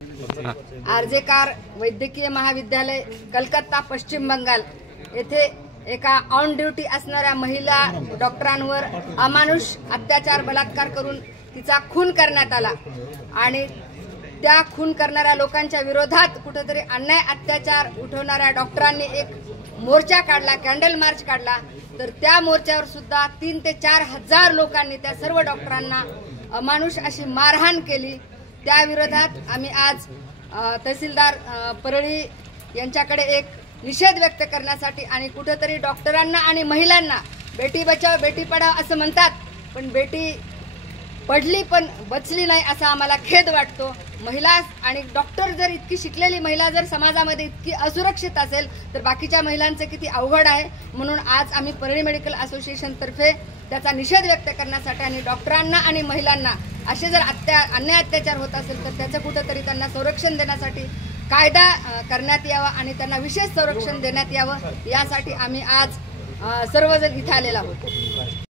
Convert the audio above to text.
आरजेकार वैद्यकीय महाविद्यालय कलकत्ता पश्चिम बंगाल येथे एका ऑन ड्यूटी असणाऱ्या महिला डॉक्टरांवर अमानुष अत्याचार बलात्कार करून तिचा खून करण्यात आला आणि त्या खून करणाऱ्या लोकांच्या विरोधात कुठेतरी अन्याय अत्याचार उठवणाऱ्या डॉक्टरांनी एक मोर्चा काढला, कॅन्डल मार्च काढला। तर त्या मोर्चावर सुद्धा 3 ते 4 हजार लोकांनी त्या सर्व डॉक्टरांना अमानुष अशी मारहाण केली। त्या विरोधात आम्ही आज तहसीलदार परळी यांच्याकडे एक निषेध व्यक्त करण्यासाठी आणि कुठेतरी डॉक्टरांना आणि महिलांना बेटी बचाव बेटी पढाव असं म्हणतात, पण बेटी पडली पण बचली नाही असा आम्हाला खेद वाटतो। महिला आणि डॉक्टर जर इतकी शिकलेली महिला जर समाजामध्ये इतकी असुरक्षित असेल तर बाकीच्या महिलांचे किती अवघड आहे। म्हणून आज आम्ही परळी मेडिकल असोसिएशन तर्फे त्याचा निषेध व्यक्त करण्यासाठी आणि डॉक्टरांना आणि महिलांना असे जर अन्याय अत्याचार होत असेल तर त्याचं कुठेतरी त्यांना संरक्षण देण्यासाठी कायदा करण्यात यावा आणि त्यांना विशेष संरक्षण देण्यात यावं, यासाठी आम्ही आज सर्वजण इथे आलेलो आहोत।